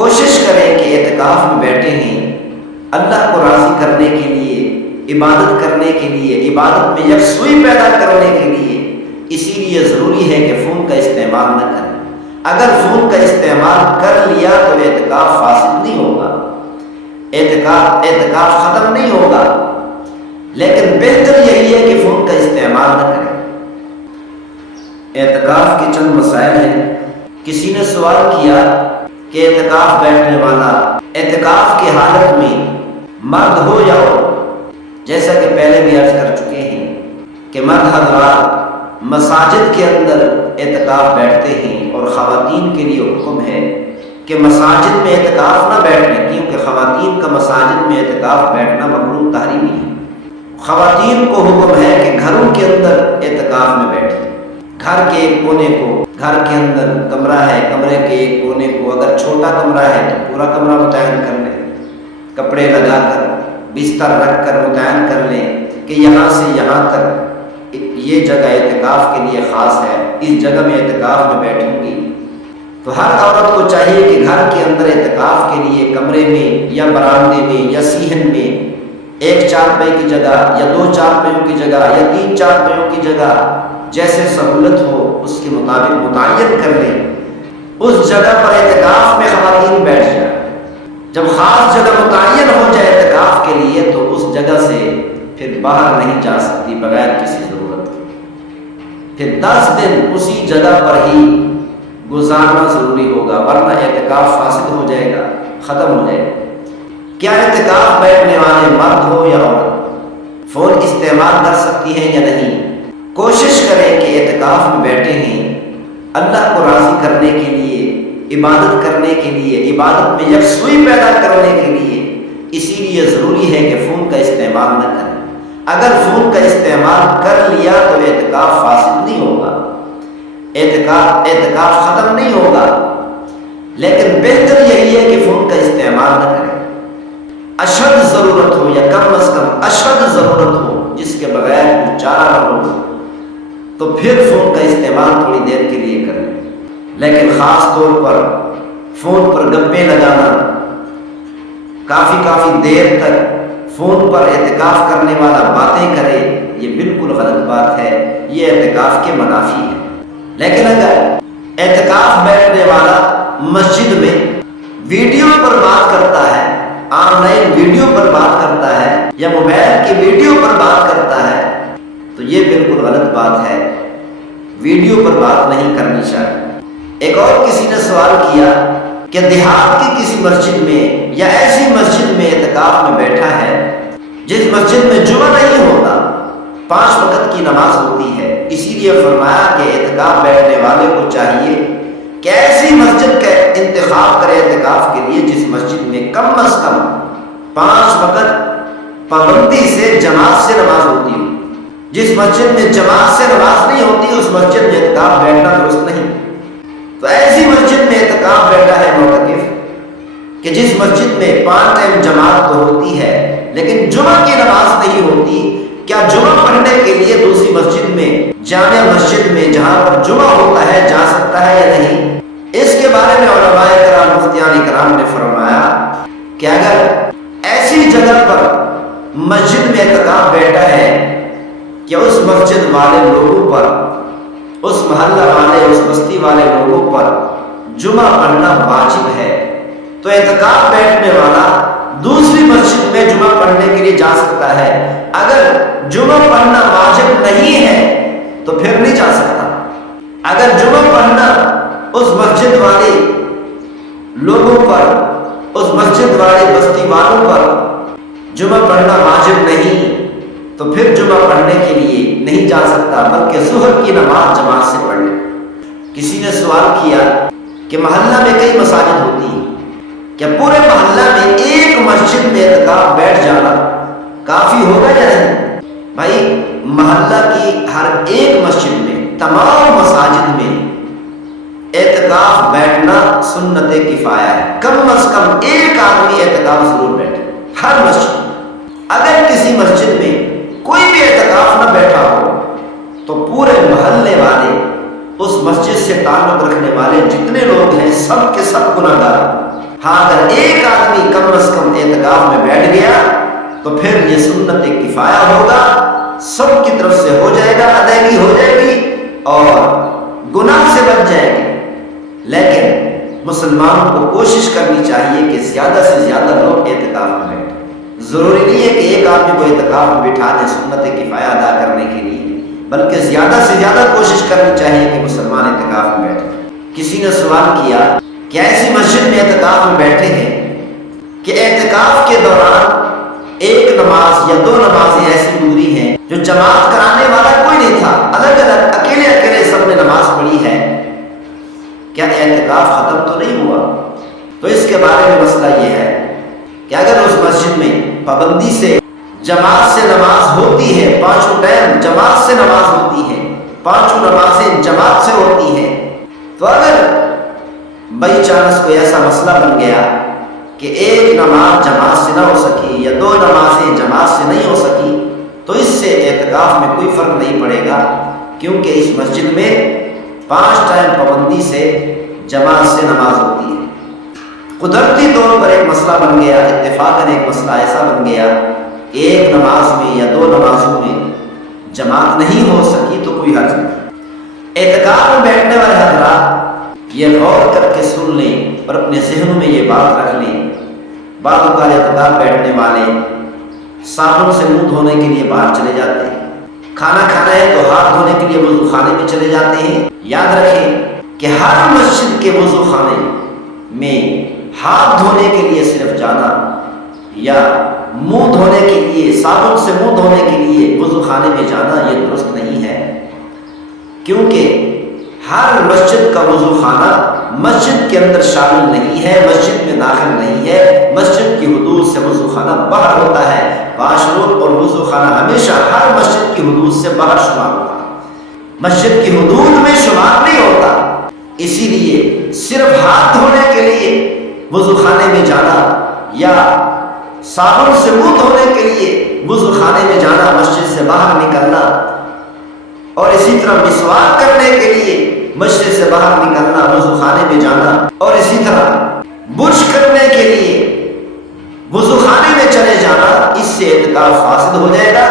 کوشش کریں کہ اعتکاف میں بیٹھے ہیں اللہ کو راضی کرنے کے لیے، عبادت کرنے کے لیے، عبادت میں یکسوئی پیدا کرنے کے لیے۔ اسی لیے ضروری ہے کہ فون کا استعمال نہ کریں۔ اگر فون کا استعمال کر لیا تو اعتکاف فاسد نہیں ہوگا، اعتکاف ختم نہیں ہوگا، لیکن بہتر یہی ہے کہ فون کا استعمال نہ کریں۔ اعتکاف کے چند مسائل ہیں۔ کسی نے سوال کیا کہ اعتکاف بیٹھنے والا اعتکاف کی حالت میں مرد ہو یا عورت، جیسا کہ پہلے بھی عرض کر چکے ہیں کہ مرد حضرات مساجد کے اندر اعتکاف بیٹھتے ہیں، اور خواتین کے لیے حکم ہے کہ مساجد میں اعتکاف نہ بیٹھیں، کیونکہ خواتین کا مساجد میں اعتکاف بیٹھنا مکروہ تحریمی ہے۔ خواتین کو حکم ہے کہ گھروں کے اندر اعتکاف میں بیٹھیں، گھر کے ایک کونے کو، گھر کے اندر کمرہ ہے، کمرے کے ایک کونے کو، اگر چھوٹا کمرہ ہے تو پورا کمرہ متعین کر لیں، کپڑے لگا کر بستر رکھ کر متعین کر لیں کہ یہاں سے یہاں تک یہ جگہ اعتکاف کے لیے خاص ہے، اس جگہ میں اعتکاف میں بیٹھوں گی۔ تو ہر عورت کو چاہیے کہ گھر کے اندر اعتکاف کے لیے کمرے میں یا برآمدے میں یا صحن میں ایک چارپائی کی جگہ یا دو چارپائیوں کی جگہ یا تین چارپائیوں کی جگہ جیسے سہولت ہو اس کے مطابق متعین کر لیں، اس جگہ پر اعتکاف میں خواتین بیٹھ جائیں۔ جب خاص جگہ متعین ہو جائے اعتکاف کے لیے تو اس جگہ سے پھر باہر نہیں جا سکتی بغیر کسی ضرورت کے، پھر 10 دن اسی جگہ پر ہی گزارنا ضروری ہوگا، ورنہ اعتکاف فاسد ہو جائے گا، ختم ہو جائے گا۔ کیا اعتکاف بیٹھنے والے مرد ہو یا عورت فون استعمال کر سکتی ہیں یا نہیں؟ کوشش کریں کہ اعتکاف میں بیٹھے ہیں اللہ کو راضی کرنے کے لیے، عبادت کرنے کے لیے، عبادت میں یکسوئی پیدا کرنے کے لیے۔ اسی لیے ضروری ہے کہ فون کا استعمال نہ کریں۔ اگر فون کا استعمال کر لیا تو اعتکاف فاسد نہیں ہوگا، اعتکاف ختم نہیں ہوگا، لیکن بہتر یہی ہے کہ فون کا استعمال نہ کریں۔ اشد ضرورت ہو یا کم از کم اشد ضرورت ہو جس کے بغیر کچھ چارہ نہ ہو تو پھر فون کا استعمال تھوڑی دیر کے لیے کریں، لیکن خاص طور پر فون پر گپیں لگانا، کافی دیر تک فون پر اعتکاف کرنے والا باتیں کرے، یہ بالکل غلط بات ہے، یہ اعتکاف کے منافی ہے۔ لیکن اگر اعتکاف بیٹھنے والا مسجد میں ویڈیو پر بات کرتا ہے، آن لائن ویڈیو پر بات کرتا ہے یا موبائل کی ویڈیو پر بات کرتا ہے تو یہ بالکل غلط بات ہے، ویڈیو پر بات نہیں کرنی چاہیے۔ ایک اور کسی نے سوال کیا کہ دیہات کی کسی مسجد میں یا ایسی مسجد میں اعتکاف میں بیٹھا ہے جس مسجد میں جمعہ نہیں ہوتا، 5 وقت کی نماز ہوتی ہے، اسی لیے فرمایا کہ اعتکاف بیٹھنے والے کو چاہیے کہ ایسی مسجد کا انتخاب کرے اعتکاف کے لیے جس مسجد میں کم از کم 5 وقت پابندی سے جماعت سے نماز ہوتی ہو۔ جس مسجد میں جماعت سے نماز نہیں ہوتی اس مسجد میں اعتکاف بیٹھنا درست نہیں۔ تو ایسی مسجد میں اعتکاف بیٹھا ہے معتکف کہ جس مسجد میں 5 ٹائم جماعت تو ہوتی ہے لیکن جمعہ کی نماز نہیں ہوتی، کیا جمعہ پڑھنے کے لیے دوسری مسجد میں، جامع مسجد میں جہاں پر جمعہ ہوتا ہے جا سکتا ہے یا نہیں؟ اس کے بارے میں علماء کرام، مفتیان کرام نے فرمایا کہ اگر ایسی جگہ پر مسجد میں اعتکاف بیٹھا ہے کہ اس مسجد والے لوگوں پر، اس محلہ والے، اس بستی والے لوگوں پر جمعہ پڑھنا واجب ہے تو اعتکاف بیٹھنے والا دوسری مسجد میں جمعہ پڑھنے کے لیے جا سکتا ہے۔ اگر جمعہ پڑھنا واجب نہیں ہے تو پھر نہیں جا سکتا۔ اگر جمعہ پڑھنا اس مسجد والے لوگوں پر، اس مسجد والے بستی والوں پر جمعہ پڑھنا واجب نہیں تو پھر جمعہ پڑھنے کے لیے نہیں جا سکتا، بلکہ ظہر کی نماز جماعت سے پڑھ لے۔ کسی نے سوال کیا کہ محلہ میں کئی مساجد ہوتی ہیں، کیا پورے محلہ میں ایک مسجد میں اعتکاف بیٹھ جانا کافی ہوگا یا نہیں؟ بھائی محلہ کی ہر ایک مسجد میں، تمام مساجد میں اعتکاف بیٹھنا سنت کفایہ ہے۔ کم از کم ایک آدمی اعتکاف ضرور بیٹھے ہر مسجد میں۔ اگر کسی مسجد میں کوئی بھی اعتکاف نہ بیٹھا ہو تو پورے محلے والے، اس مسجد سے تعلق رکھنے والے جتنے لوگ ہیں سب کے سب گناہگار، ہاں اگر ایک آدمی کم از کم اعتکاف میں بیٹھ گیا تو پھر یہ سنت کفایہ ہوگا، سب کی طرف سے ہو جائے گا، ادائیگی ہو جائے گی اور گناہ سے بچ جائے گی۔ لیکن مسلمانوں کو کوشش کرنی چاہیے کہ زیادہ سے زیادہ لوگ اعتکاف میں بیٹھیں۔ ضروری نہیں ہے کہ ایک آدمی کو اعتکاف میں بٹھا دیں سنت کفایہ ادا کرنے کے لیے، بلکہ زیادہ سے زیادہ کوشش کرنی چاہیے کہ مسلمان اعتکاف میں بیٹھیں۔ کسی نے سوال کیا کہ ایسی مسجد میں اعتکاف میں بیٹھے ہیں کہ اعتکاف کے دوران ایک نماز یا دو نمازیں ایسی گزری ہیں جو جماعت کرانے والا کوئی نہیں تھا، الگ الگ اکیلے اکیلے سب نے نماز پڑھی ہے، کیا اعتکاف ختم تو نہیں ہوا؟ تو اس کے بارے میں مسئلہ یہ ہے کہ اگر اس مسجد میں پابندی سے جماعت سے نماز ہوتی ہے، پانچوں ٹائم جماعت سے نماز ہوتی ہے، پانچوں نمازیں جماعت سے ہوتی ہیں، تو اگر بائی چانس کوئی ایسا مسئلہ بن گیا کہ ایک نماز جماعت سے نہ ہو سکی یا دو نمازیں جماعت سے نہیں ہو سکی، تو اس سے اعتکاف میں کوئی فرق نہیں پڑے گا، کیونکہ اس مسجد میں 5 ٹائم پابندی سے جماعت سے نماز ہوتی ہے۔ قدرتی طور پر ایک مسئلہ بن گیا، اتفاقاً ایک مسئلہ ایسا بن گیا کہ ایک نماز میں یا دو نمازوں میں جماعت نہیں ہو سکی، تو کوئی حرج نہیں۔ اعتکاف میں بیٹھنے والے حضرات یہ غور کر کے سن لیں اور اپنے ذہنوں میں یہ بات رکھ لیں، بعض اوقات اعتکاف بیٹھنے والے صابن سے منہ دھونے کے لیے باہر چلے جاتے ہیں، کھانا کھانا ہے تو ہاتھ دھونے کے لیے وضو خانے میں چلے جاتے ہیں۔ یاد رکھیں کہ ہر مسجد کے وضو خانے میں ہاتھ دھونے کے لیے صرف جانا یا منہ دھونے کے لیے صابن سے منہ دھونے کے لیے وضو خانے میں جانا یہ درست نہیں ہے، کیونکہ ہر مسجد کا وضو خانہ مسجد کے اندر شامل نہیں ہے، مسجد میں داخل نہیں ہے، مسجد کی حدود سے وضو خانہ باہر ہوتا ہے۔ واش روم اور وضو خانہ ہمیشہ ہر مسجد کی حدود سے باہر شمار ہوتا ہے، مسجد کی حدود میں شمار نہیں ہوتا۔ اسی لیے صرف ہاتھ دھونے کے لیے وضو خانے میں جانا یا صابن سے منہ دھونے کے لیے وضو خانے میں جانا، مسجد سے باہر نکلنا، اور اسی طرح مسواک کرنے کے لیے مسجد سے باہر نکلنا، وضو خانے میں جانا، اور اسی طرح برش کرنے کے لیے وضو خانے میں چلے جانا، اس سے اعتکاف فاسد ہو جائے گا،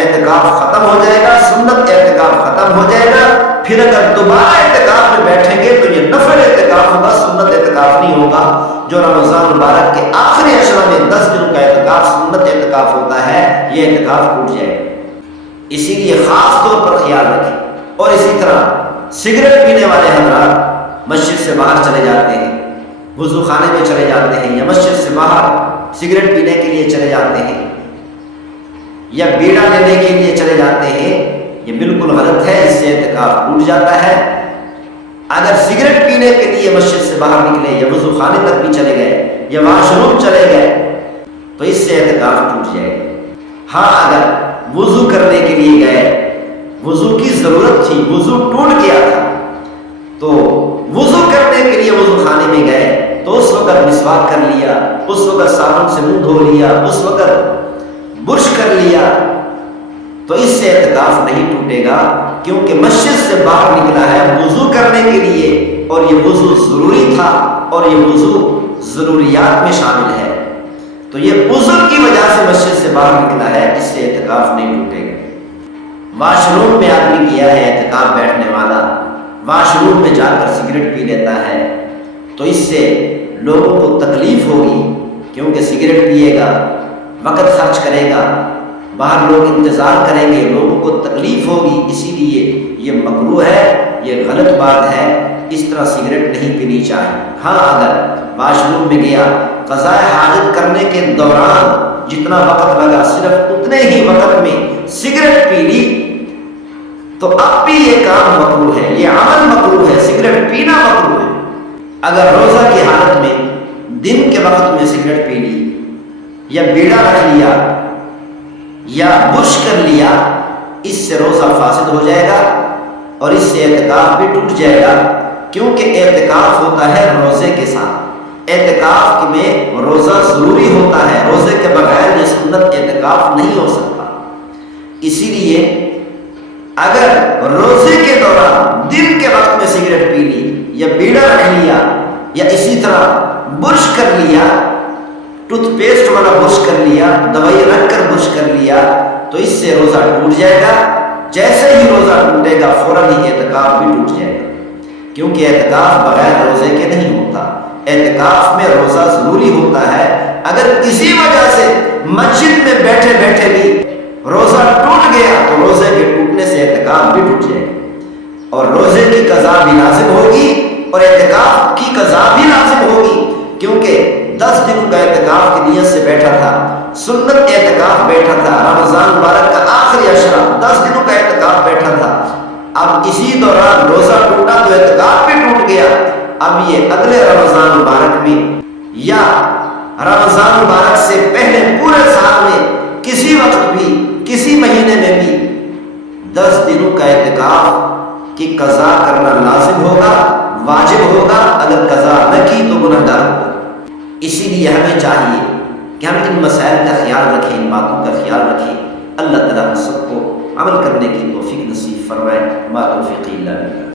اعتکاف ختم ہو جائے گا، سنت اعتکاف ختم ہو جائے گا۔ پھر اگر دوبارہ اعتکاف میں بیٹھیں گے تو یہ نفل اعتکاف ہوگا، سنت اعتکاف نہیں ہوگا۔ جو رمضان مبارک کے آخری عشرہ میں 10 دنوں کا اعتکاف سنت اعتکاف ہوتا ہے، یہ اعتکاف ٹوٹ جائے گا۔ اسی لیے خاص طور پر خیال رکھیں۔ اور اسی طرح سگریٹ پینے والے حضرات مسجد سے باہر چلے جاتے ہیں، وضو خانے میں چلے جاتے ہیں یا مسجد سے باہر سگریٹ پینے کے لیے چلے جاتے ہیں یا بیڑا لینے کے لیے چلے جاتے ہیں، یہ بالکل غلط ہے، اس سے اعتکاف ٹوٹ جاتا ہے۔ اگر سگریٹ پینے کے لیے مسجد سے باہر نکلے یا وضو خانے تک بھی چلے گئے یا واش روم چلے گئے تو اس سے اعتکاف ٹوٹ جائے گا۔ ہاں اگر وضو کرنے کے لیے گئے، وضو کی ضرورت تھی، وضو ٹوٹ گیا تھا، تو وضو کرنے کے لیے وضو خانے میں گئے تو اس وقت مسواک کر لیا، اس وقت صابن سے منہ دھو لیا، اس وقت برش کر لیا، تو اس سے اعتکاف نہیں ٹوٹے گا، کیونکہ مسجد سے باہر نکلا ہے وضو کرنے کے لیے، اور یہ وضو ضروری تھا اور یہ وضو ضروریات میں شامل ہے، تو یہ عذر کی وجہ سے مسجد سے باہر نکلا ہے، اس سے اعتکاف نہیں ٹوٹے گا۔ واش روم میں آدمی گیا ہے اعتکاف بیٹھنے والا، واش روم میں جا کر سگریٹ پی لیتا ہے، تو اس سے لوگوں کو تکلیف ہوگی، کیونکہ سگریٹ پیے گا، وقت خرچ کرے گا، باہر لوگ انتظار کریں گے، لوگوں کو تکلیف ہوگی، اسی لیے یہ مکروہ ہے، یہ غلط بات ہے، اس طرح سگریٹ نہیں پینی چاہیے۔ ہاں اگر واش روم میں گیا، قضاء حاجت کرنے کے دوران جتنا وقت لگا صرف اتنے ہی وقت میں سگریٹ پی لی تو اب بھی یہ کام مکروہ ہے، یہ عمل مکروہ ہے، سگریٹ پینا مکروہ ہے۔ اگر روزہ کی حالت میں دن کے وقت میں سگریٹ پی لی یا بیڑا رکھ لیا یا برش کر لیا، اس سے روزہ فاسد ہو جائے گا اور اس سے اعتکاف بھی ٹوٹ جائے گا، کیونکہ اعتکاف ہوتا ہے روزے کے ساتھ، اعتکاف میں روزہ ضروری ہوتا ہے، روزے کے بغیر یہ سنت اعتکاف نہیں ہو سکتا۔ اسی لیے اگر روزے کے دوران دن کے وقت میں سگریٹ پی لی یا بیڑا رکھ لیا یا اسی طرح برش کر لیا، ٹوتھ پیسٹ والا برش کر لیا، دوائی رکھ کر برش کر لیا تو اس سے روزہ ٹوٹ جائے گا۔ جیسے ہی روزہ ٹوٹے گا فوراً ہی اعتکاف بھی ٹوٹ جائے گا، کیونکہ اعتکاف بغیر روزے کے نہیں ہوتا۔ اعتکاف میں روزہ ضروری ہوتا ہے۔ اگر کسی وجہ سے مسجد میں بیٹھے بیٹھے بھی روزہ ٹوٹ گیا تو روزے کے ٹوٹنے سے اعتکاف بھی ٹوٹ جائے گا، اور روزے کی قضا بھی لازم ہوگی اور اعتکاف کی قضا بھی لازم ہوگی، کیونکہ 10 دنوں کا اعتکاف کی نیت سے بیٹھا تھا، سنت اعتکاف بیٹھا تھا، رمضان مبارک کا آخری عشرہ 10 دنوں کا اعتکاف بیٹھا تھا، اب اسی دوران روزہ ٹوٹا تو اعتکاف بھی ٹوٹ گیا۔ اب یہ اگلے رمضان مبارک میں یا رمضان مبارک سے پہلے پورے سال میں کسی وقت بھی کسی مہینے میں بھی 10 دنوں کا اعتکاف کی قضا کرنا لازم ہوگا، واجب ہوگا۔ اگر قضا نہ کی تو گنہگار ہوگا۔ اسی لیے ہمیں چاہیے کہ ہم ان مسائل کا خیال رکھیں، ان باتوں کا خیال رکھیں۔ اللہ تعالیٰ ہم سب کو عمل کرنے کی توفیق نصیب فرمائے۔ ما توفیقی الا باللہ۔